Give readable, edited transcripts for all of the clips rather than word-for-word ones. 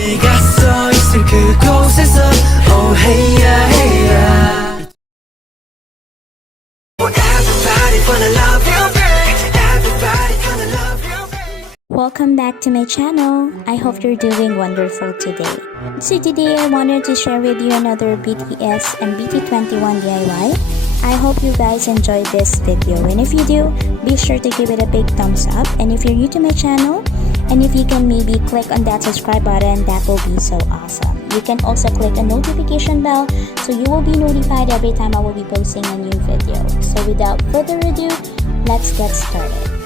네가 서 있을 그곳에서 Oh hey yeah hey yeah Everybody wanna love you babe Everybody gonna love you babe. Welcome back to my channel. I hope you're doing wonderful today. So today I wanted to share with you another BTS and BT21 DIY. I hope you guys enjoyed this video, and if you do, be sure to give it a big thumbs up. And if you're new to my channel, and if you can maybe click on that subscribe button, that will be so awesome. You can also click a notification bell so you will be notified every time I will be posting a new video. So without further ado, let's get started.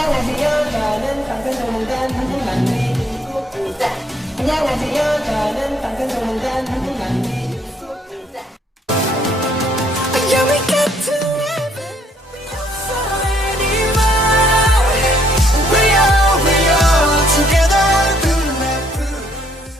안녕하세요. 저는 방탄소년단 한국만리 중국입니다. 안녕하세요. 저는 방탄소년단 한국만리